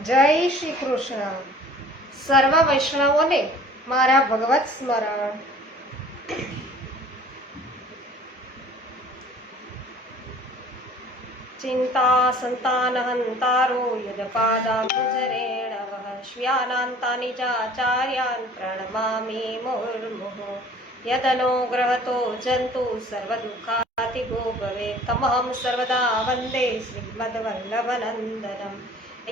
જય શ્રી કૃષ્ણ. સર્વ વૈષ્ણવોને મારા ભગવત સ્મરણ. ચિંતા સંતાનહંતારો યદપાદાબ્જરેણવઃ શ્યાનાંતાનિ ચાચાર્યાન પ્રણમામિ મુર્મુઃ યદનુગ્રહતો જંતુ સર્વદુઃખાતિગો ભવેत् તમહં સર્વદા વંદે શ્રીમદ્વલ્લભનંદનમ.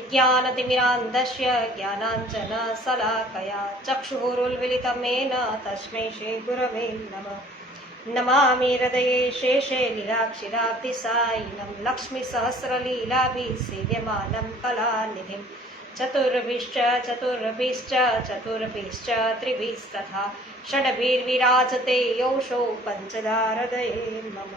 જ્ઞાનતિમિરાન્ધસ્ય જ્ઞાનાંજન શલાકયા ચક્ષુરુન્મિલિतं येन તસ્मै શ્રીગુરવે નમઃ. નમામિ હૃદયે શેષે લીલાક્ષિરાબ્ધિસાયિनं લક્ષ્મીસહસ્રલીલાભિः સેવ્યમાनं કલાનિધિં ચતુર્ભિશ્ચ ત્રિભિस्तथा ષડભિર્વિરાજતે યોષો પંચદા હૃદયે મમ.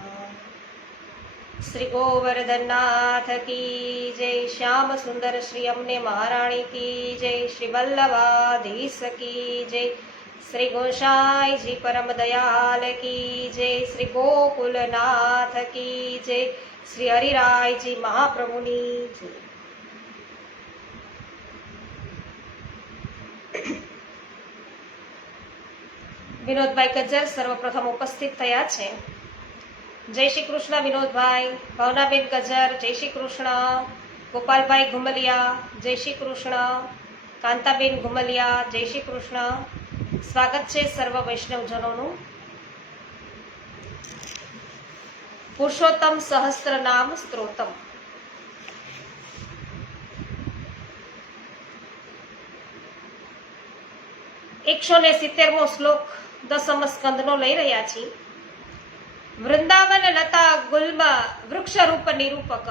શ્રી ગોવર્ધનનાથ કી જય. શ્યામ સુંદર શ્રી અમને મહારાણી કી જય. શ્રી વલ્લભાધીશ કી જય. શ્રી ગોસાઈજી પરમ દયાલ કી જય. શ્રી ગોકુલનાથ કી જય. શ્રી હરિરાયજી મહાપ્રભુની જય. વિનોદભાઈ ગજ્જર સર્વપ્રથમ ઉપસ્થિત થયા છે. જય શ્રી કૃષ્ણ વિનોદભાઈ. ભાવનાબેન ગજ્જર જય શ્રી કૃષ્ણ. ગોપાલભાઈ ઘુમલિયા જય શ્રી કૃષ્ણ. કાંતાબેન ઘુમલિયા જય શ્રી કૃષ્ણ. સ્વાગત છે સર્વ વૈષ્ણવજનોનું. પુરુષોત્તમ સહસ્ત્ર નામ સ્ત્રોતમ. એકસો ને 70મો શ્લોક દસમ સ્કંદનો લઈ રહ્યા છીએ. વૃંદાવન લતા ગુલ્મ વૃક્ષ રૂપ નિરૂપક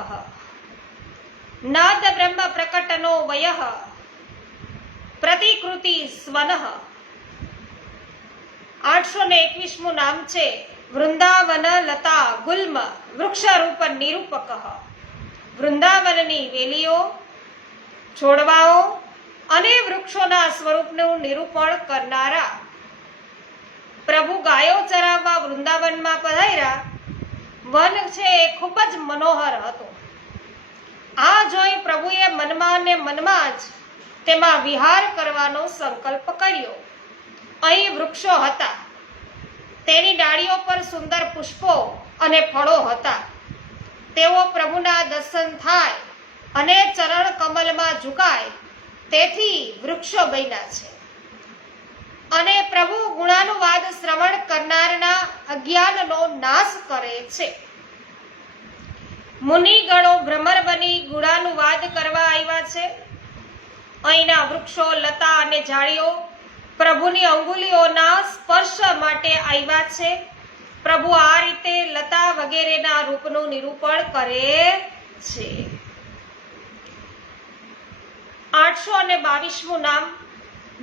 નાદ બ્રહ્મ પ્રકટનો વય પ્રતિકૃતિ સ્વન. 821મું નામ છે વૃંદાવન લતા ગુલ્મ વૃક્ષ રૂપ નિરૂપક. વૃંદાવનની વેલીઓ, છોડવાઓ અને વૃક્ષોના સ્વરૂપનું નિરૂપણ કરનારા પ્રભુ ગાયો ચરાવવા વૃંદાવનમાં પધાર્યા. વન છે એ ખૂબ જ મનોહર હતું. આ જોઈ પ્રભુએ મનમાં ને મનમાં જ તેમાં વિહાર કરવાનો સંકલ્પ કર્યો. અહીં વૃક્ષો હતા, તેની ડાળીઓ પર સુંદર પુષ્પો અને ફળો હતા. તેઓ પ્રભુના દર્શન થાય અને ચરણ કમલમાં ઝુકાય તેથી વૃક્ષો બન્યા છે. અને પ્રભુ ગુણાનુવાદ શ્રવણ કરનારના અજ્ઞાનનો નાશ કરે છે. મુનિગણો ભ્રમર બની ગુણાનુવાદ કરવા આવ્યા છે. અહીંના વૃક્ષો, લતા અને ઝાડીઓ પ્રભુની અંગુલીઓના સ્પર્શ માટે આવ્યા છે. પ્રભુ આ રીતે લતા વગેરેના રૂપનું નિરૂપણ કરે છે. 822મું નામ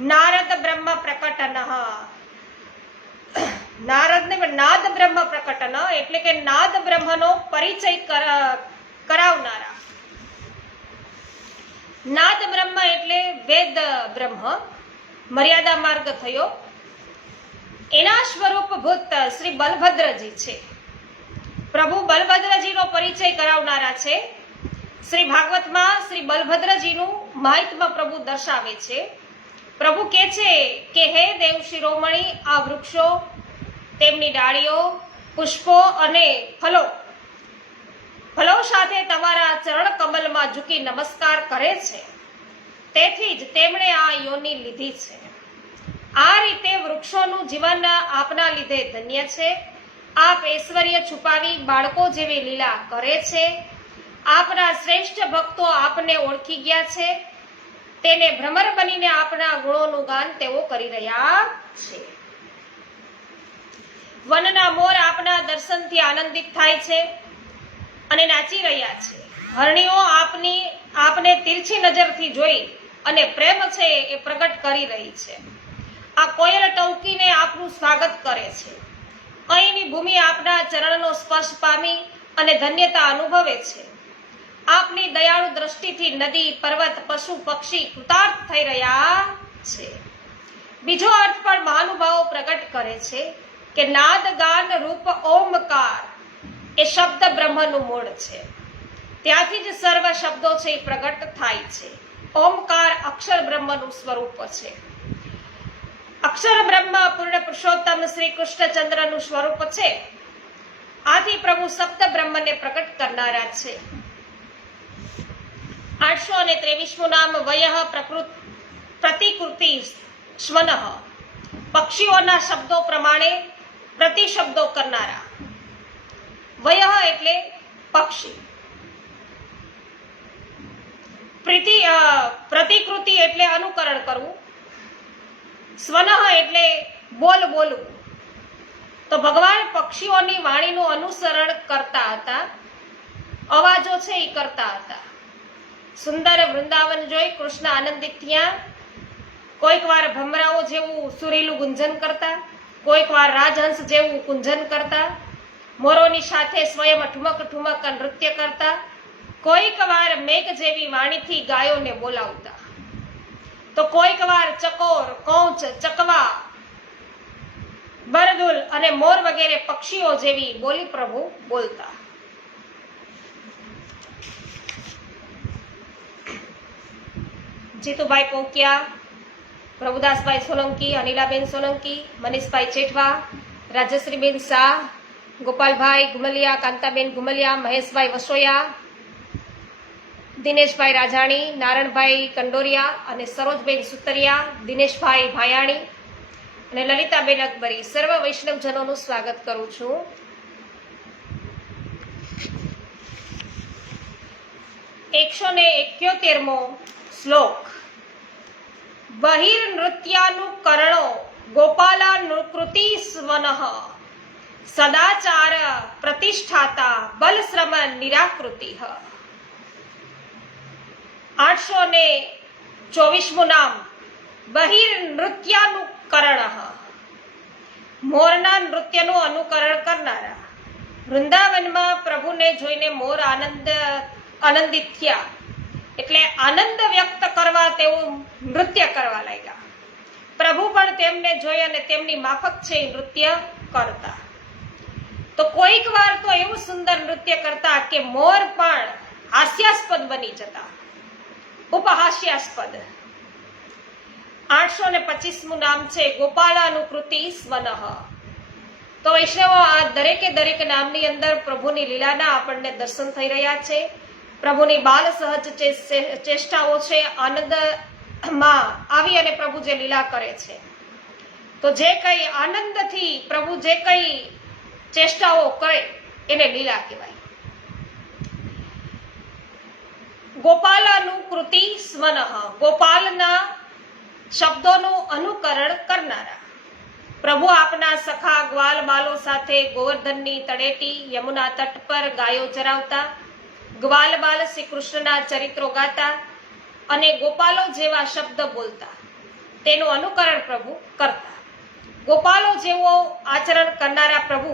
નારદ બ્રહ્મ પ્રકટન. નાદ બ્રહ્મ પ્રકટન એટલે કે નાદ બ્રહ્મનો પરિચય કરાવનારા. નાદ બ્રહ્મ એટલે વેદ બ્રહ્મ. મર્યાદા માર્ગ થયો. એના સ્વરૂપ ભૂત શ્રી બલભદ્રજી છે. પ્રભુ બલભદ્રજીનો પરિચય કરાવનારા છે. શ્રી ભાગવતમાં શ્રી બલભદ્રજીનું મહાત્મ્ય પ્રભુ દર્શાવે છે. પ્રભુ કહે છે કે હે દેવ શિરોમણી, આ વૃક્ષો, તેમની ડાળીઓ, પુષ્પો અને ફલો સાથે તમારા ચરણ કમલમાં ઝૂકી નમસ્કાર કરે છે. તેથી જ તેમણે આ યોની લીધી છે. આ રીતે વૃક્ષોનું જીવન આપના લીધે ધન્ય છે. આપ ઐશ્વર્ય છુપાવી બાળકો જેવી લીલા કરે છે. આપના શ્રેષ્ઠ ભક્તો આપને ઓળખી ગયા છે. તેને ભ્રમર બનીને આપના ગુણોનું ગાન તેઓ કરી રહ્યા છે. વનના મોર આપના દર્શનથી આનંદિત થાય છે અને નાચી રહ્યા છે. હરણીઓ આપને તીરછી નજરથી જોઈ અને પ્રેમ છે એ પ્રગટ કરી રહી છે. આ કોયલ ટવકીને આપનું સ્વાગત કરે છે. અહીંની ભૂમિ આપના ચરણનો સ્પર્શ પામી અને ધન્યતા અનુભવે છે. આપની દયાળુ દ્રષ્ટિથી નદી, પર્વત, પશુ, પક્ષી કૃતાર્થ થઈ રહ્યા છે. બીજો અર્થ પણ મહાનુભાવો પ્રગટ કરે છે કે નાદ ગાન રૂપ ઓમકાર એ શબ્દ બ્રહ્મનું મૂળ છે. ત્યાંથી જ સર્વ શબ્દો છે એ પ્રગટ થાય છે. ઓમકાર અક્ષર બ્રહ્મનું સ્વરૂપ છે. અક્ષર બ્રહ્મ પૂર્ણ પુરુષોત્તમ શ્રી કૃષ્ણચંદ્રનું સ્વરૂપ છે. આથી પ્રભુ સપ્ત બ્રહ્મને પ્રકટ કરનારા છે. 823મું નામ વયઃ પ્રતિકૃતિ સ્વનઃ, પક્ષીઓના શબ્દો પ્રમાણે પ્રતિશબ્દો કરનારા. વયઃ એટલે પક્ષી, પ્રતિકૃતિ એટલે અનુકરણ કરવું, સ્વનઃ એટલે બોલવું. તો ભગવાન પક્ષીઓની વાણીનું અનુસરણ કરતા હતા, અવાજો છે એ કરતા હતા. સુંદર વૃંદાવન જોઈ કૃષ્ણ આનંદિત થયા. કોઈક વાર ભમરાઓ જેવું સુરીલું ગુંજન કરતા, કોઈક વાર રાજહંસ જેવું કુંજન કરતા, મોરોની સાથે સ્વયં ઠુમક ઠુમક નૃત્ય કરતા, કોઈક વાર મેઘ જેવી વાણીથી ગાયોને બોલાવતા, તો કોઈક વાર ચકોર, કૌંચ, ચકવા, બરદુલ અને મોર વગેરે પક્ષીઓ જેવી બોલી પ્રભુ બોલતા. જીતુભાઈ પોકિયા, પ્રભુદાસભાઈ સોલંકી, અનિલાબેન સોલંકી, મનીષભાઈ ચેઠવા, રાજશ્રીબેન શાહ, ગોપાલભાઈ ગુમલિયા, કાંતાબેન ગુમલિયા, મહેશભાઈ વસોયા, દિનેશભાઈ રાજાણી, નારણભાઈ કંડોરિયા અને સરોજબેન સુતરિયા, દિનેશભાઈ ભાયાણી અને લલિતાબેન અકબરી, સર્વ વૈષ્ણવજનોનું સ્વાગત કરું છું. એકસો ને 71મો શ્લોક. બહિર્નૃત્યાનુકરણો ગોપાલાનુકૃતિ સ્વનઃ, સદાચાર પ્રતિષ્ઠાતા બલશ્રમ નિરાકૃતિ. 824મું નામ બહિર્નૃત્યાનુકરણ, મોરના નૃત્યનું અનુકરણ કરનારા. વૃંદાવનમાં પ્રભુને જોઈને મોર આનંદિત થયા, એટલે આનંદ વ્યક્ત કરવા તેવું નૃત્ય કરવા લાગ્યા. પ્રભુ પણ તેમને જોઈ અને તેમની માફક છે એ નૃત્ય કરતા. તો કોઈક વાર તો એવું સુંદર નૃત્ય કરતા કે મોર પણ હાસ્યાસ્પદ બની જતા, ઉપહાસ્યાસ્પદ. 825મું નામ છે ગોપાલાનુકૃતિ સ્વનઃ. તો વૈષ્ણવો, આ દરેક નામની અંદર પ્રભુની લીલાના આપણને દર્શન થઈ રહ્યા છે. પ્રભુની બાલ સહજ ચેષ્ટાઓ છે, આનંદમાં આવી અને પ્રભુ જે લીલા કરે છે. તો જે કઈ આનંદથી પ્રભુ જે કઈ ચેષ્ટાઓ કરે એને લીલા કહેવાય. ગોપાલાનુકૃતિ સ્વનઃ, ગોપાલના શબ્દોનું અનુકરણ કરનારા. પ્રભુ આપના સખા ગ્વાલ બાલો સાથે ગોવર્ધનની તળેટી યમુના તટ પર ગાયો ચરાવતા, ગ્વાલ બાલ શ્રી કૃષ્ણના ચરિત્રો ગાતા અને ગોપાલો જેવા શબ્દ બોલતા, તેનું અનુકરણ પ્રભુ કરતા. ગોપાલો જેવો આચરણ કરનારા પ્રભુ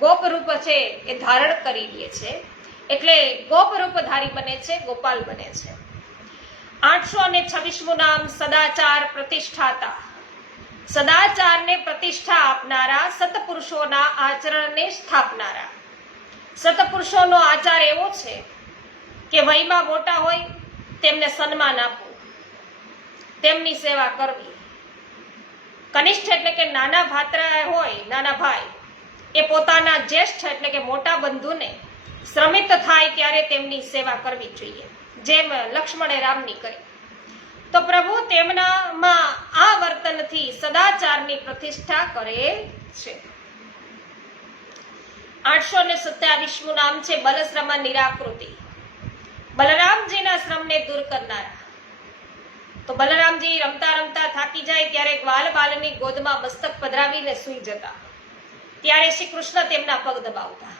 ગોપરૂપ છે એ ધારણ કરી લે છે, એટલે ગોપરૂપધારી બને છે, ગોપાલ બને છે. 826મું નામ સદાચાર પ્રતિષ્ઠાતા, સદાચારને પ્રતિષ્ઠા આપનારા, સત્પુરુષોના આચરણને સ્થાપનારા. સત્પુરુષોનો આચાર એવો છે કે વયમાં મોટા હોય તેમને સન્માન આપવું, તેમની સેવા કરવી. કનિષ્ઠ એટલે કે નાના ભાત્રા હોય, નાના ભાઈ, એ પોતાના જ્યેષ્ઠ એટલે કે મોટા બંધુને શ્રમિત થાય ત્યારે તેમની સેવા કરવી જોઈએ, જેમ લક્ષ્મણે રામની કરી. તો પ્રભુ તેમનામાં આ વર્તનથી સદાચારની પ્રતિષ્ઠા કરે છે. 827મું નામ છે બલશ્રમ નિરાકૃતિ, બલરામજીના શ્રમને દૂર કરનારા. તો બલરામજી રમતા રમતા થાકી જાય ત્યારે ગ્વાલ બાલની ગોદમાં મસ્તક પધરાવીને સૂઈ જતા, ત્યારે શ્રી કૃષ્ણ તેમના પગ દબાવતા.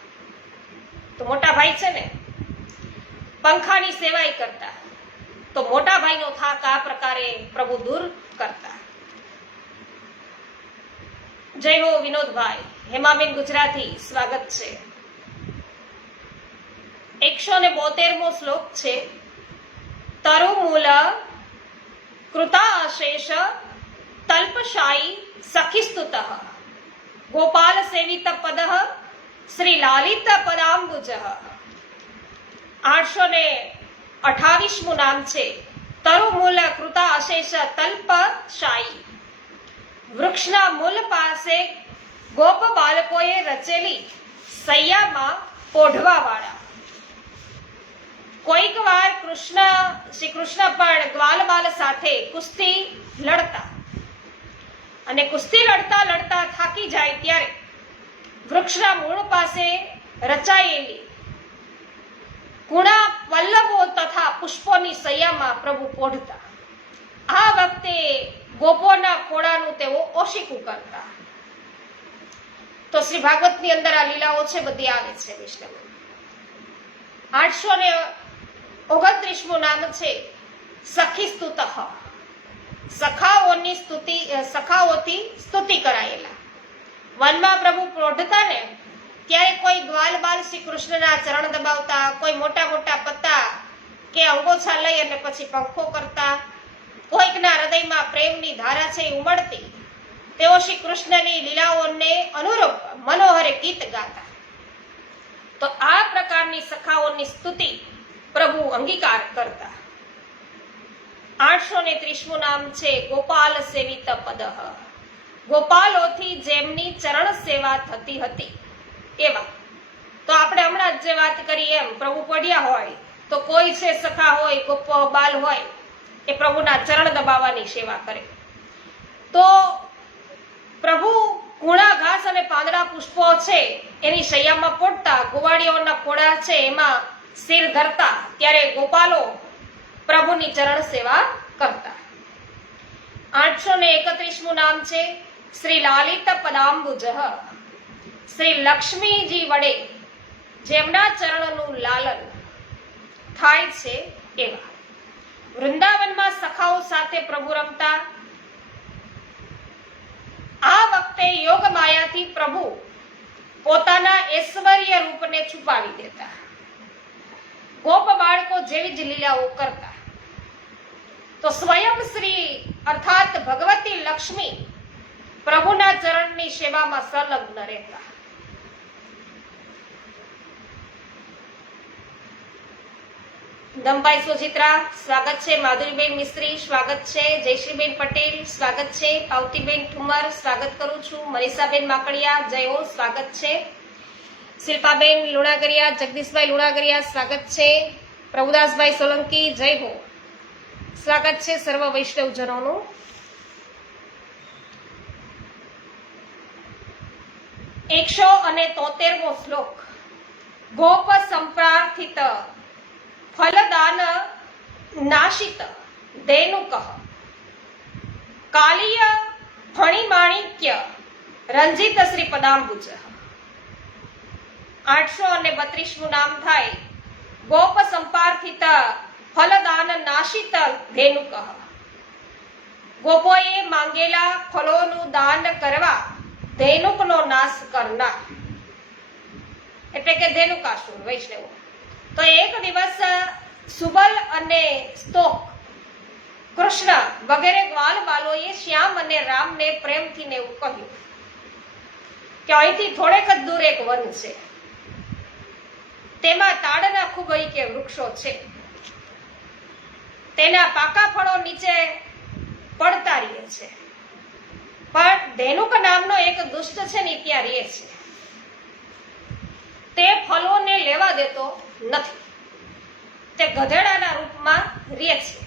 તો મોટા ભાઈ છે ને, પંખાની સેવાય કરતા, તો મોટા ભાઈનો થાક આ પ્રકારે પ્રભુ દૂર કરતા. જય હો વિનોદભાઈ, હેમાબેન ગુજરાતી, સ્વાગત છે. 172મો શ્લોક છે. તરુમૂલ કૃતાશેષ તલ્પશાયી સખિસ્તુતઃ, ગોપાલ સેવિત પદ શ્રી લાલિત પદાંબુજ. 828મું નામ છે તરુમૂલ કૃતા અશેષ તલ્પ શાયી. વૃક્ષના મૂળ પાસે ગોપ બાળકોએ રચેલી સૈયામાં પોઢવા વાળા. કોઈક વાર શ્રી કૃષ્ણ પણ ગ્વાલ બાલ સાથે કુસ્તી લડતા અને કુસ્તી લડતા લડતા થાકી જાય ત્યારે વૃક્ષના મૂળ પાસે રચાયેલી કુણા પલ્લવો તથા પુષ્પોની સૈયામાં પ્રભુ પોઢતા. આ વખતે ગોપોના ખોળાનું તેઓ ઓશીકું કરતા. તો શ્રી ભાગવતની અંદર આ લીલાઓ છે બધી આવે છે વૈષ્ણવ. 829મું નામ છે સખી સ્તુતઃ. સખાઓથી સ્તુતિ કરાયેલા. વનમાં પ્રભુ પોઢતા ને ત્યારે કોઈ ગ્વાલ બાલ શ્રી કૃષ્ણના ચરણ દબાવતા, કોઈ મોટા મોટા પત્તા કે અંગોછા લઈ અને પછી પંખો કરતા, કોઈકના હૃદયમાં પ્રેમની ધારા છે ઉમળતી, તેઓ શ્રી કૃષ્ણની લીલાઓને અનુરૂપ મનોહર ગીત ગાતા. તો આ પ્રકારની સખાઓની સ્તુતિ પ્રભુ અંગીકાર કરતા. 830મું નામ છે ગોપાલ સેવિત પદઃ. ગોપાલોથી જેમની ચરણ સેવા થતી હતી એવા. તો આપણે હમણાં જ જે વાત કરી એમ પ્રભુ પડ્યા હોય તો કોઈ છે સખા હોય, ગોપો બાલ હોય, એ પ્રભુના ચરણ દબાવવાની સેવા કરે. તો પ્રભુ કુણા ઘાસ અને પાંદડા પુષ્પો છે એની શૈયામાં પોઢતા, ગોવાળીઓના ખોળા છે એમાં શિર ધરતા, ત્યારે ગોપાલો પ્રભુની ચરણ સેવા કરતા. 831મું નામ છે શ્રી લાલિત પદાંબુજઃ. શ્રી લક્ષ્મીજી વડે જેમના ચરણનું લાલન થાય છે એવા. વૃંદાવનમાં સખાઓ સાથે પ્રભુ રમતા. આ વખતે યોગ માયાથી પ્રભુ પોતાના ઐશ્વર્ય રૂપને છુપાવી દેતા. ગોપ બાળકો જેવી જ લીલાઓ કરતા. તો સ્વયં શ્રી અર્થાત ભગવતી લક્ષ્મી પ્રભુના ચરણની સેવામાં સંલગ્ન રહેતા. દમભાઈ સુચિત્રા સ્વાગત છે. માધુરીબેન મિસ્ત્રી સ્વાગત છે. જયશ્રીબેન પટેલ સ્વાગત છે. પાવતીબેન ઠુમર સ્વાગત કરું છું. મનીષાબેન માકડિયા જય હો સ્વાગત છે. શિલ્પાબેન લુણાગરિયા, જગદીશભાઈ લુણાગરિયા સ્વાગત છે. પ્રભુદાસભાઈ સોલંકી જય હો સ્વાગત છે સર્વ વૈષ્ણવજનોનું. એકસો અને 73મો શ્લોક. ગોપ સંપ્રાર્થિત ફલદાન નાશિત ધેનુકઃ કાલિય ફણિમાણિક્ય રંજિત શ્રી પદાંબુજ. 832મું નામ થાય ગોપ સંપાર્થિત ફલદાન નાશિત ધેનુકઃ. ગોપોએ માંગેલા ફળોનું દાન કરવા ધેનુકનો નાશ કરનાર, એટલે કે ધેનુકાસુર વૈષ્ણવ. તો એક દિવસ સુબલ અને સ્તોક, કૃષ્ણ વગેરે ગ્વાલ બાલોએ શ્યામ અને રામને પ્રેમથી ને એવું કહ્યું કે અહીંથી થોડેક જ દૂર એક વન છે, તેમાં તાડના ખૂબ કે વૃક્ષો છે, તેના પાકા ફળો નીચે પડતા રહે છે, પણ ધેનુક નામનો એક દુષ્ટ છે ને ત્યાં રહે છે, તે ફળોને લેવા દેતો નથી, તે ગધેડાના રૂપમાં રહે છે.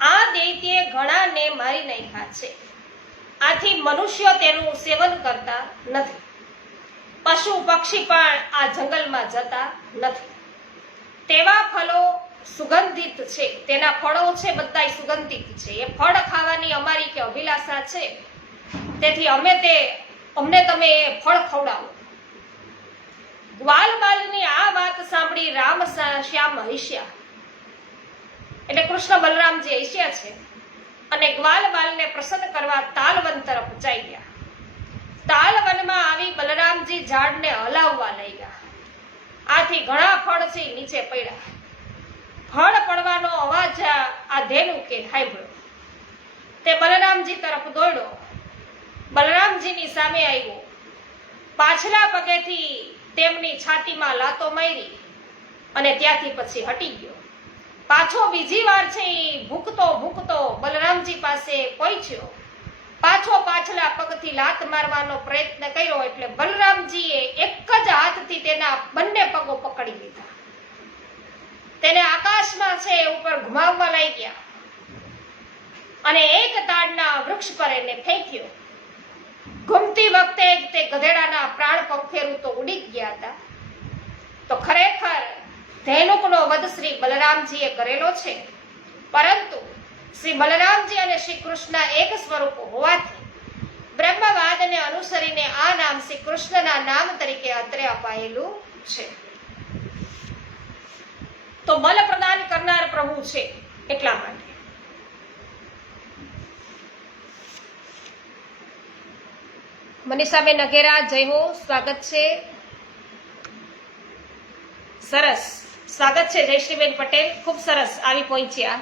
આ દૈત્યે ઘણાને મારી નાખ્યા છે, આથી મનુષ્યો તેનું સેવન કરતા નથી, પશુ પક્ષી પણ આ જંગલમાં જતા નથી. તેવા ફળો સુગંધિત છે, તેના ફળો છે બધા સુગંધિત છે, એ ફળ ખાવાની અમારી કે અભિલાષા છે, તેથી અમને તમે ફળ ખવડાવો. ગ્વાલ બાલની આ વાત સાંભળી રામ શ્યામ હસ્યા, એટલે કૃષ્ણ બલરામજી હસ્યા છે અને ગ્વાલ બાલને પ્રસન્ન કરવા તાલવન તરફ જઈ ગયા. તાલવનમાં આવી બલરામજી ઝાડને હલાવવા લઈ ગયા. આથી ઘણા ફળ છે નીચે પડ્યા. ફળ પડવાનો અવાજ આ ધેનુકે સાંભળ્યો. તે બલરામજી તરફ દોડ્યો, બલરામજીની સામે આવ્યો, પાછલા પગેથી તેમની છાતીમાં લાતો મારી અને ત્યાંથી પછી હટી ગયો. પાછો બીજી વાર છે એ ભૂખતો ભૂખતો બલરામજી પાસે પહોંચ્યો. પાછો પાછલા પગથી લાત મારવાનો પ્રયત્ન કર્યો એટલે બલરામજીએ એક જ હાથથી તેના બંને પગો પકડી લીધા. તેને આકાશમાં છે ઉપર ઘુમાવવા લાગ્યા અને એક તાડના વૃક્ષ પર એને ફેંક્યો. ઘૂમતી વખતે જ તે ગધેડાના પ્રાણ પંખેરું તો ઉડી ગયા હતા. તો ખરેખર ધેનુકનો વધ શ્રી બલરામજીએ કરેલો છે, પરંતુ શ્રી બલરામજી અને શ્રી કૃષ્ણ એક સ્વરૂપ હોવાથી બ્રહ્મવાદને અનુસરીને આ નામ શ્રી કૃષ્ણના નામ તરીકે અત્રે અપાયેલું છે. તો બલ પ્રદાન કરનાર પ્રભુ છે એટલા માટે. મનીષાબેન અઘેરા જય હો, સ્વાગત છે. સરસ સ્વાગત છે જયશ્રીબેન પટેલ, ખૂબ સરસ આવી પહોંચ્યા.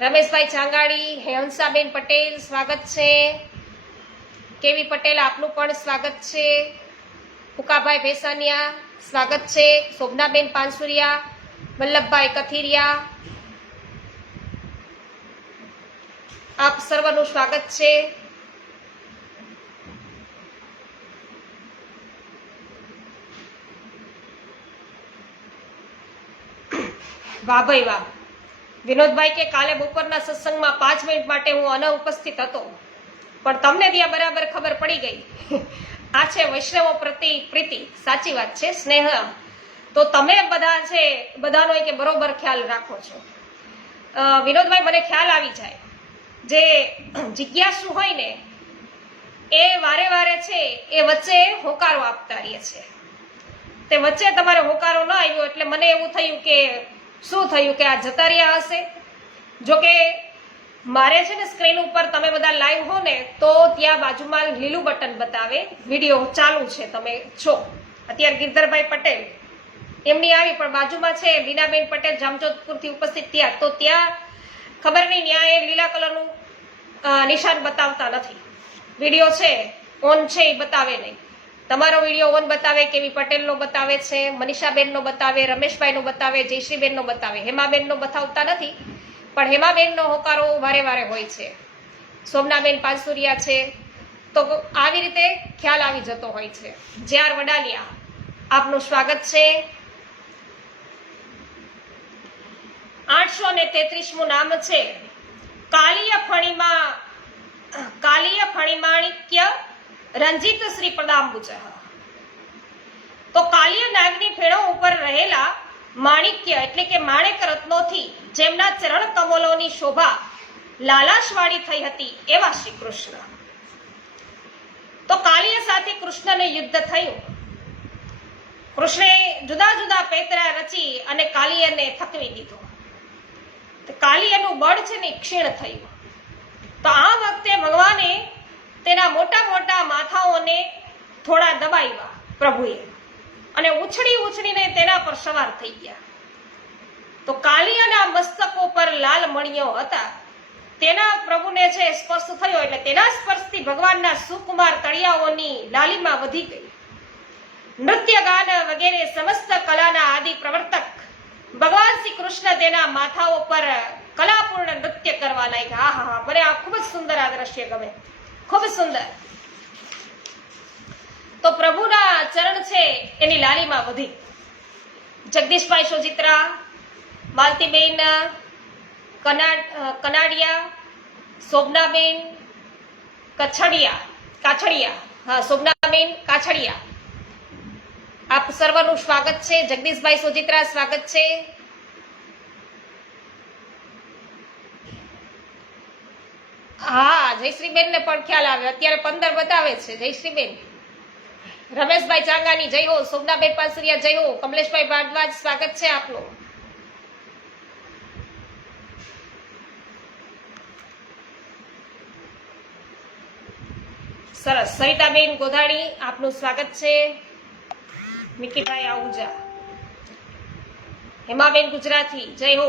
રમેશભાઈ ચાંગાડી, હેંસાબેન પટેલ સ્વાગત છે. કેવી પટેલ આપનું પણ સ્વાગત છે. ફુકાભાઈ ભેસાનિયા સ્વાગત છે. શોભનાબેન પાનસુરિયા, વલ્લભભાઈ કથિરિયા, આપ સર્વનું સ્વાગત છે. વાહ ભાઈ વાહ. વિનોદભાઈ કે કાલે બપોરના સત્સંગમાં 5 મિનિટ માટે હું અનુપસ્થિત હતો, પણ તમને ત્યાં બરાબર ખબર પડી ગઈ. આ છે વૈષ્ણવો પ્રતિ પ્રીતિ. સાચી વાત છે, સ્નેહ. તો તમે બધા છે બધાનો કે બરોબર ખ્યાલ રાખો છો. વિનોદભાઈ, મને ખ્યાલ આવી જાય, જે જિજ્ઞાસુ હોય ને એ વારે વારે છે એ વચ્ચે હોકારો આપતા રહે છે. તે વચ્ચે તમારે હોકારો ન આવ્યો એટલે મને એવું થયું કે શું થયું કે આ જતા રહ્યા હશે. જોકે મારે છે ને સ્ક્રીન ઉપર તમે બધા લાઈવ હો ને તો ત્યાં બાજુમાં લીલું બટન બતાવે, વિડીયો ચાલુ છે, તમે છો. અત્યારે ગિરધરભાઈ પટેલ એમની આવી, પણ બાજુમાં છે લીનાબેન પટેલ જામજોધપુરથી ઉપસ્થિત થયા, તો ત્યાં ખબર નહીં ત્યાં એ લીલા કલરનું નિશાન બતાવતા નથી. વિડીયો છે ઓન છે એ બતાવે નહીં. તમારો વિડીયો ઓન બતાવે, કેવી પટેલનો બતાવે છે, મનીષાબેનનો બતાવે, રમેશભાઈનો બતાવે, જયશ્રીબેનનો બતાવે, હેમાબેનનો બતાવતા નથી. પણ હેમાબેનનો હોકારો વારે વારે હોય છે. સોમનાબેન પાનસુરિયા છે, તો આવી રીતે ખ્યાલ આવી જતો હોય છે. જ્યાર વડાલિયા આપનું સ્વાગત છે. 833મું નામ છે કાલિય ફણિમાણિક્ય રંજિત શ્રી પદાંબુજ. તો કાલિય નાગની ફેણો ઉપર રહેલા માણિક્ય એટલે કે માણેક રત્નોથી જેમના ચરણ કમલોની શોભા લાલાશવાળી થઈ હતી એવા શ્રી કૃષ્ણ. તો કાલિય સાથે કૃષ્ણને યુદ્ધ થયું. કૃષ્ણે જુદા જુદા પેતરા રચી અને કાલિયને થકવી દીધો. કાલિયનું બળ છે ને ક્ષીણ થયું. તો આ વખતે ભગવાને તેના મોટા મોટા માથાઓને થોડા દબાવ્યા પ્રભુએ, અને ઉછળી ઉછળીને તેના પર સવાર થઈ ગયા. તો કાલિયના મસ્તકો પર લાલ મણિયો હતા, તેના પ્રભુને છે સ્પર્શ થયો એટલે તેના સ્પર્શથી ભગવાનના સુકુમાર તળિયાઓની લાલીમા વધી ગઈ. નૃત્ય ગાન વગેરે સમસ્ત કલાના આદિ પ્રવર્તક ભગવાન શ્રી કૃષ્ણ તેના માથાઓ પર કલાપૂર્ણ નૃત્ય કરવા લાગ્યા. હા, મને આ ખૂબ જ સુંદર આ દ્રશ્ય ગમે, ખૂબ સુંદર. તો પ્રભુના ચરણ છે એની લાલીમાં વધી. જગદીશભાઈ સોજિત્રા, માલતીબેન કનાડિયા, શોભનાબેન શોભનાબેન કાછડિયા, આપ સર્વનું સ્વાગત છે. જગદીશભાઈ સોજિત્રા સ્વાગત છે. હા, જયશ્રીબેન ને પણ ખ્યાલ આવે, અત્યારે 15 બતાવે છે જયશ્રીબેન. રમેશભાઈ ચાંગાની જય હો, શોભનાબેન પાસુરિયા જય હો, કમલેશભાઈ ભારદ્વાજ સ્વાગત છે આપનું. સરસ. સરિતાબેન ગોધાણી આપનું સ્વાગત છે. મિકીભાઈ આહુજા, હેમાબેન ગુજરાતી જય હો,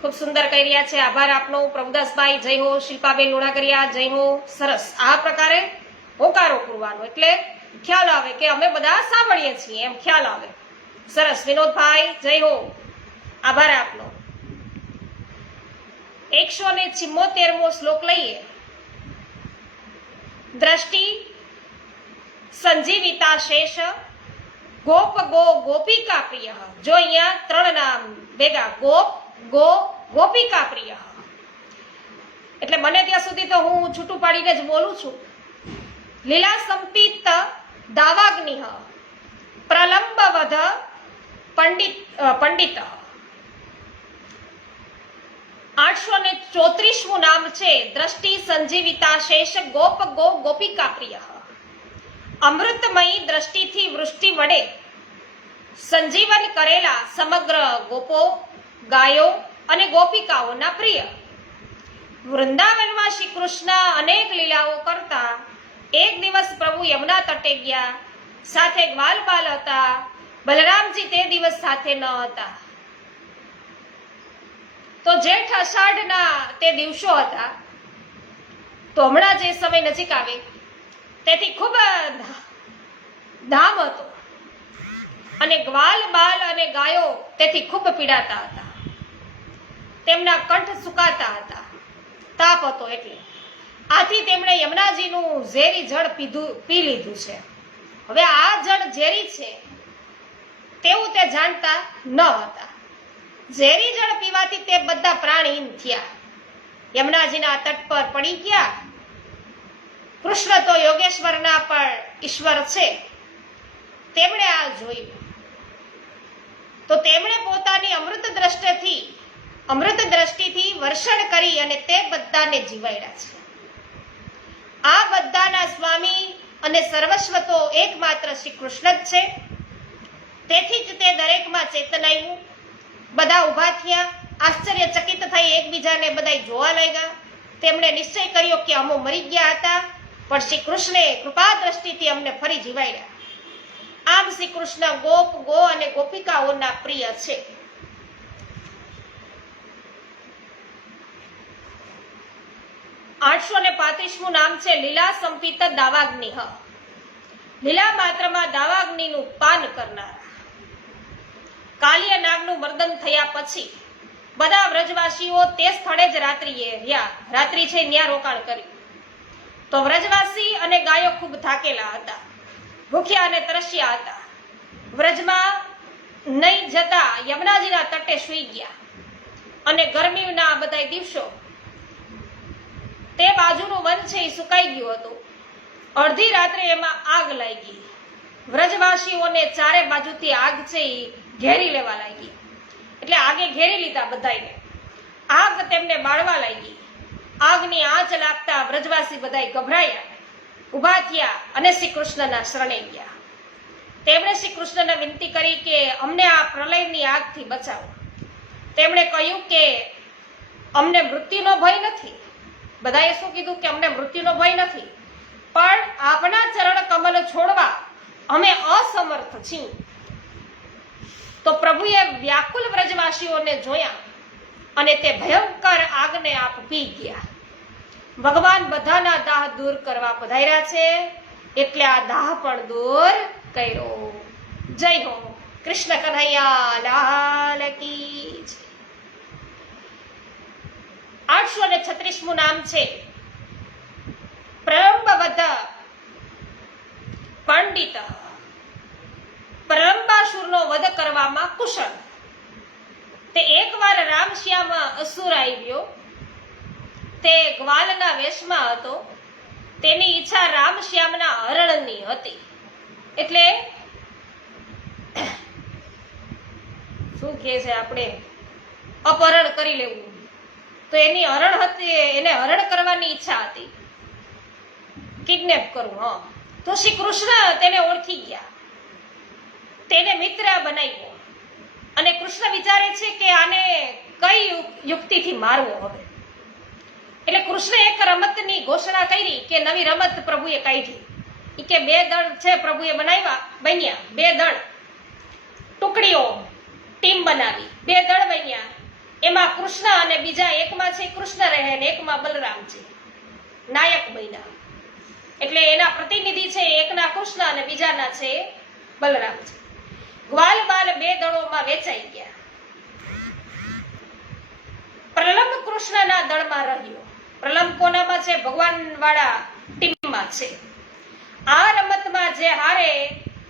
ખૂબ સુંદર કહી રહ્યા છે, આભાર આપનો. પ્રભુદાસભાઈ જય હો, શિલ્પાબેન લુણાગરિયા જય હો. સરસ. આ પ્રકારે હોકારો પૂરવાનો એટલે ખ્યાલ આવે કે અમે બધા સાંભળીએ છીએ એમ ખ્યાલ આવે. સરસ. વિનોદભાઈ જય હો, આભાર આપનો. 174મો શ્લોક લઈએ. દ્રષ્ટિ સંજીવિતા શેષ ગોપ ગો ગોપિકા પ્રિય. જો અહીંયા 3 નામ ભેગા, ગોપ ગો ગોપિકા પ્રિય. એટલે મને ત્યાં સુધી તો હું છૂટું પાડીને જ બોલું છું. લીલા સંપિત દાવાગ્નિ પ્રલંબવધ પંડિત. 834મું નામ છે દ્રષ્ટિ સંજીવિતા શેષ ગોપ ગો ગોપિકા પ્રિય. અમૃતમયી દ્રષ્ટિથી વૃષ્ટિ વડે સંજીવન કરેલા સમગ્ર ગોપો, ગાયો અને ગોપિકાઓના પ્રિય. વૃંદાવનમાં શ્રી કૃષ્ણ અનેક લીલાઓ કરતા એક દિવસ પ્રભુ યમુના તટે ગયા. સાથે ગ્વાલ બાલ હતા. બલરામજી તે દિવસ સાથે ન હતા. તો જેઠ અષાઢના તે દિવસો હતા. તો હમણાં જે સમય નજીક આવે તેથી ખૂબ ધામ હતો અને ગ્વાલ બાલ અને ગાયો તેથી ખૂબ પીડાતા હતા. તેમના કંઠ સુકાતા હતા, તાપ હતો. એટલે આથી તેમણે યમુનાજીનું ઝેરી જળ પી લીધું છે. હવે આ જળ ઝેરી છે તેવું તે જાણતા ન હતા. ઝેરી જળ પીવાથી તે બધા પ્રાણહીન થયા. યમુનાજીના તટ પર પડી ગયા. કૃષ્ણ તો યોગેશ્વરના પણ ઈશ્વર છે. તેમણે આ જોયું તો તેમણે પોતાની અમૃત દ્રષ્ટિથી વર્ષણ કરી અને તે બધાને જીવાડ્યા છે. આ બધાના સ્વામી અને સર્વસ્વ તો એકમાત્ર શ્રી કૃષ્ણ જ છે. તેથી જ તે દરેકમાં ચેતન આવ્યું. બધા ઊભા થયા, આશ્ચર્યચકિત થઈ એકબીજાને બધા જોવા લાગ્યા. તેમણે નિશ્ચય કર્યો કે અમો મરી ગયા હતા, પણ શ્રી કૃષ્ણે કૃપા દ્રષ્ટિથી અમને ફરી જીવાડ્યા. આમ શ્રી કૃષ્ણ ગોપ ગો અને ગોપિકાઓના પ્રિય છે. ને 835મું નામ છે લીલા સંપિત દાવાગ્નિ. લીલા માત્રમાં દાવાગ્નિનું પાન કરનારા. કાલિય નાગનું મર્દન થયા પછી બધા વ્રજવાસીઓ તે સ્થળે જ રાત્રિએ રહ્યા. રાત્રિ છે ત્યાં રોકાણ કર્યું. તો વ્રજવાસી અને ગાયો ખૂબ થાકેલા હતા, ભૂખ્યા અને તરસ્યા હતા. વ્રજમાં નહીં જતા યમુનાજીના તટે સૂઈ ગયા. અને ગરમીના બધા દિવસો તે બાજુનું વન છે એ સુકાઈ ગયું હતું. અડધી રાત્રે એમાં આગ લાગી. વ્રજવાસીઓને ચારે બાજુથી આગ છે એ ઘેરી લેવા લાગી. એટલે આગે ઘેરી લીધા બધાને. આગ તેમને બાળવા લાગી. આગની આંચ લાગતા વ્રજવાસી બધા ગભરાયા, ઉભા થયા અને શ્રી કૃષ્ણના શરણે ગયા. તેમણે શ્રી કૃષ્ણને વિનંતી કરી કે અમને આ પ્રલયની આગથી બચાવો. તેમણે કહ્યું કે અમને મૃત્યુનો ભય નથી. બધાએ શું કીધું કે અમને મૃત્યુનો ભય નથી, પણ આપના ચરણ કમલ છોડવા અમે અસમર્થ છીએ. તો પ્રભુએ વ્યાકુલ વ્રજવાસીઓને જોયા અને તે ભયંકર આગને આપ પી ગયા. ભગવાન બધાના દાહ દૂર કરવા પધાર્યા છે, એટલે આ દાહ પણ દૂર કર્યો. જય હો કૃષ્ણ કન્હૈયા લાલ કી જય. 836મું નામ છે પ્રલંબવધ પંડિત. પ્રલંબાસુરનો વધ કરવામાં કુશળ. તે એકવાર રામશ્યામ અસુર આવ્યો. તે ગ્વાલના વેશમાં હતો. તેની ઈચ્છા રામશ્યામના હરણની હતી. એટલે શું કહે છે આપણે, અપહરણ કરી લેવું. તો એની હરણ હતી, એને હરણ કરવાની ઈચ્છા હતી, કિડનેપ કરવું. તો શ્રી કૃષ્ણ તેને ઓળખી ગયા, તેને મિત્ર બનાવ્યો. અને કૃષ્ણ વિચારે છે કે આને કઈ યુક્તિથી મારવો હવે. એટલે કૃષ્ણે એક રમતની ઘોષણા કરી કે નવી રમત પ્રભુએ કાઢી. કે 2 દળ છે પ્રભુએ બન્યા. 2 દળ ટુકડીઓ ટીમ બનાવી. 2 દળ બન્યા. એમાં કૃષ્ણ અને બીજા એકમાં છે કૃષ્ણ રહે અને એકમાં બલરામ છે નાયક બન્યા. એટલે એના પ્રતિનિધિ છે એકના કૃષ્ણ અને બીજાના છે બલરામ છે. ગ્વાલ બાલ 2 દળોમાં વેચાઈ ગયા. કૃષ્ણના દળમાં રહ્યો. પ્રલંબ કોનામાં છે? ભગવાન વાળા ટીમમાં છે. આ રમતમાં જે હારે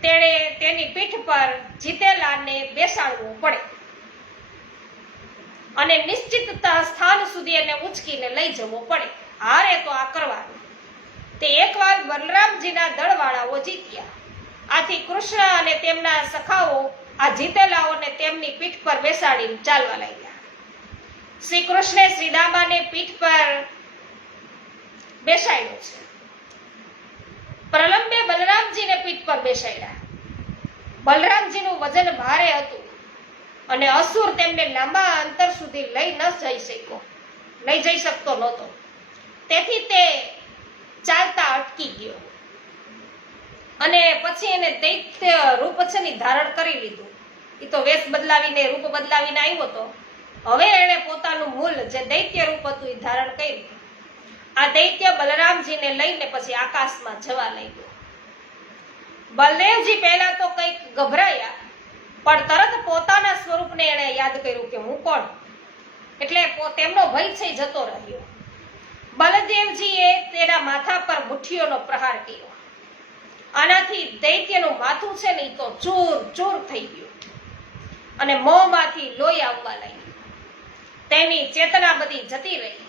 તેણે તેની પીઠ પર જીતેલાને બેસાડવો પડે અને નિશ્ચિત સ્થાન સુધી એને ઉચકીને લઈ જવો પડે. હારે તો આ કરવાનું. તે એકવાર બલરામજીના દળવાળાઓ જીત્યા. આથી કૃષ્ણ અને તેમના સખાઓ આ જીતેલાઓને તેમની પીઠ પર બેસાડીને ચાલવા લાગ્યા. શ્રી કૃષ્ણે શ્રીદામાને પીઠ પર બેસાડ્યો છે. પ્રલંબે બલરામજીને પીઠ પર બેસાડ્યા. બલરામજીનું વજન ભારે હતું અને અસુર તેમને લાંબા અંતર સુધી લઈ જઈ શકતો નહોતો. તેથી તે ચાલતા અટકી ગયો અને પછી એને દૈત્ય રૂપ છે ને ધારણ કરી લીધું. એ તો વેશ બદલાવીને રૂપ બદલાવીને આવ્યો હતો. હવે એને પોતાનું મૂળ જે દૈત્ય રૂપ હતું એ ધારણ કર્યું. આ દૈત્ય બલરામજીને લઈને પછી આકાશમાં જવા લાગ્યો. બલદેવજી પહેલા તો કંઈક ગભરાયા, પણ તરત પોતાના સ્વરૂપને એણે યાદ કર્યું કે હું કોણ, એટલે તેમનો ભય છે જતો રહ્યો. બલદેવજીએ તેના માથા પર મુઠ્ઠીઓનો પ્રહાર કર્યો. આનાથી દૈત્યનું માથું છે ને એ તો ચૂર ચૂર થઈ ગયું અને મોંમાંથી લોહી આવવા લાગ્યું. તેની ચેતના બધી જતી રહી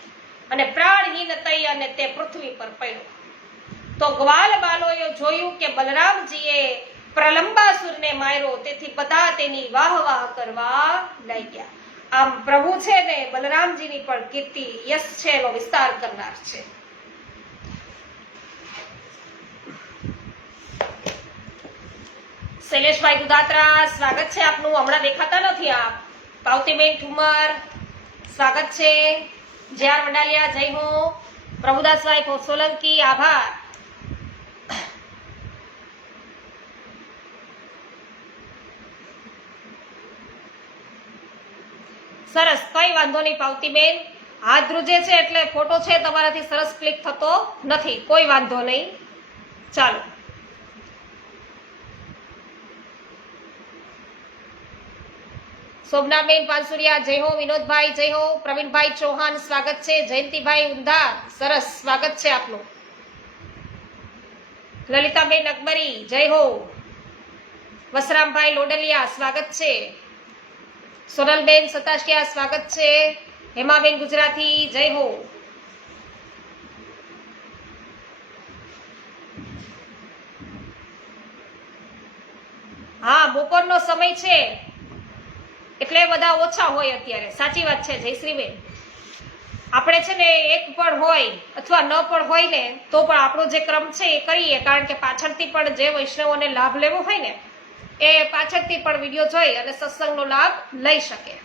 અને પ્રાણહીન થઈ અને તે પૃથ્વી પર પડ્યો. તો ગ્વાલ બાલોએ જોયું કે બલરામજીએ પ્રલંબાસુરને માર્યો, તેથી બધા તેની વાહ વાહ કરવા લાગ્યા. આમ પ્રભુ છે ને બલરામજીની પણ કીર્તિ યશ છે એનો વિસ્તાર કરનાર છે. શૈલેષભાઈ દુધાત્રા, સ્વાગત છે આપનું. હમણાં દેખાતા નથી આપ. પાવતીબેન ઠુમર, સ્વાગત છે. જે.આર. વડાલિયા, જય હો. પ્રભુદાસભાઈ સોલંકી, આભાર. સરસ, કઈ વાંધો નહીં પાવતીબેન. હાથ ધ્રુજે છે એટલે ફોટો છે તમારાથી સરસ ક્લિક થતો નથી. કોઈ વાંધો નહીં, ચાલો. શોભનાબેન પાનસુરિયા, જય હો. વિનોદભાઈ, જય હો. પ્રવીણભાઈ ચૌહાણ, સ્વાગત છે. જયંતિભાઈ ઊંધા, સરસ, સ્વાગત છે આપનું. લલિતાબેન અકબરી, જય હો. વસરામભાઈ લોડલિયા, સ્વાગત છે. સોનલબેન સતાશિયા, સ્વાગત છે. હેમાબેન ગુજરાતી, જય હો. હા, બપોરનો સમય છે એટલે બધા ઓછા હોય અત્યારે. સાચી વાત છે જયશ્રીબેન. આપણે છે ને એક પણ હોય અથવા ન પણ હોય ને તો પણ આપણો જે ક્રમ છે એ કરીએ, કારણ કે પાછળથી પણ જે વૈષ્ણવોને લાભ લેવો હોય ને એ પાછળથી પણ વિડીયો જોઈ અને સત્સંગનો લાભ લઈ શકે.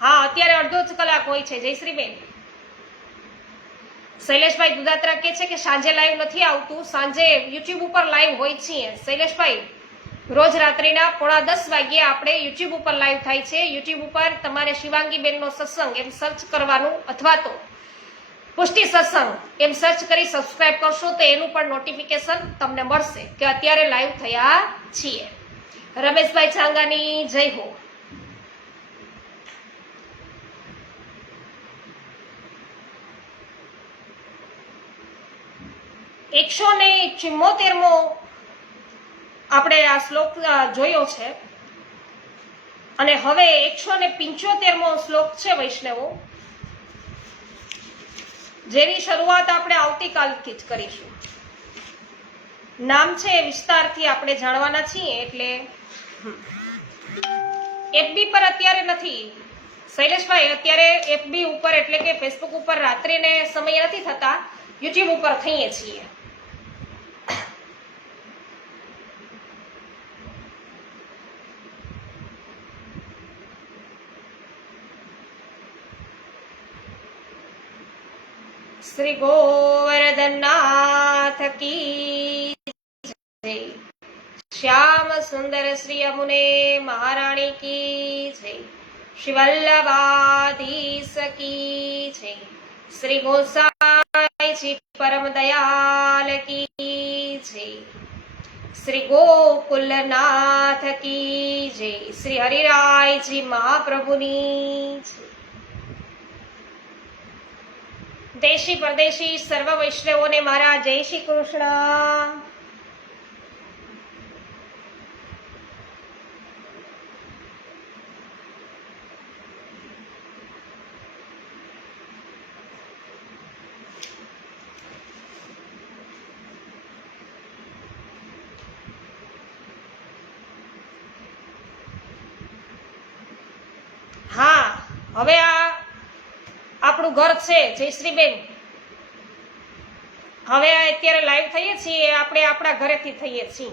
હા, અત્યારે અડધો જ કલાક હોય છે જયશ્રીબેન. શૈલેષભાઈ દુધાત્રા કે છે કે સાંજે લાઈવ નથી આવતું. સાંજે યુટ્યુબ ઉપર લાઈવ હોય છીએ શૈલેષભાઈ. રોજ રાત્રિના 9:30 વાગ્યે આપણે યુટ્યુબ ઉપર લાઈવ થાય છે. યુટ્યુબ ઉપર તમારે શિવાંગીબેનનો સત્સંગ એમ સર્ચ કરવાનું, અથવા તો પુષ્ટિ સત્સંગ એમ સર્ચ કરી સબસ્ક્રાઇબ કરશો તો એનું પણ નોટિફિકેશન તમને મળશે કે અત્યારે લાઈવ થયા છીએ. રમેશભાઈ ચાંગાની, જય હો. એકસો ને 74મો આપણે આ શ્લોક જોયો છે અને હવે 175મો શ્લોક છે વૈષ્ણવો, જેની શરૂઆત આપણે આવતીકાલથી જ કરીશું. નામ છે વિસ્તારથી આપણે જાણવાના છીએ. એટલે એફબી પર અત્યારે નથી શૈલેષભાઈ, અત્યારે એફબી ઉપર એટલે કે ફેસબુક ઉપર રાત્રિને સમય નથી થતા, યુટ્યુબ ઉપર થઈએ છીએ. શ્રી ગોવર્ધનનાથ કી જય. શ્યામ સુંદર શ્રી યમુને મહારાણી કી જય. શ્રી વલ્લભાધીશ કી જય. શ્રી ગોસાઈજી પરમ દયાલ કી જય. શ્રી ગોકુલનાથ કી જય. શ્રી હરિરાયજી મહાપ્રભુની જય. દેશી પરદેશી સર્વ વૈષ્ણવોને મારા જય શ્રી કૃષ્ણ. હા, હવે આ આપણું ઘર છે જયશ્રીબેન. હવે અત્યારે લાઈવ થઈએ છીએ આપણે આપણા ઘરેથી થઈએ છીએ.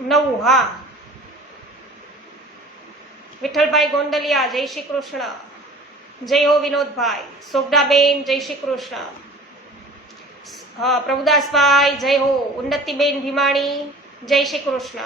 નવું. હા, વિઠ્ઠલભાઈ ગોંડલિયા જય શ્રી કૃષ્ણ. જય હો વિનોદભાઈ. સોગડાબેન જય શ્રી કૃષ્ણ. હા, પ્રભુદાસભાઈ જય હો. ઉન્નતિબેન ભીમાણી જય શ્રી કૃષ્ણ.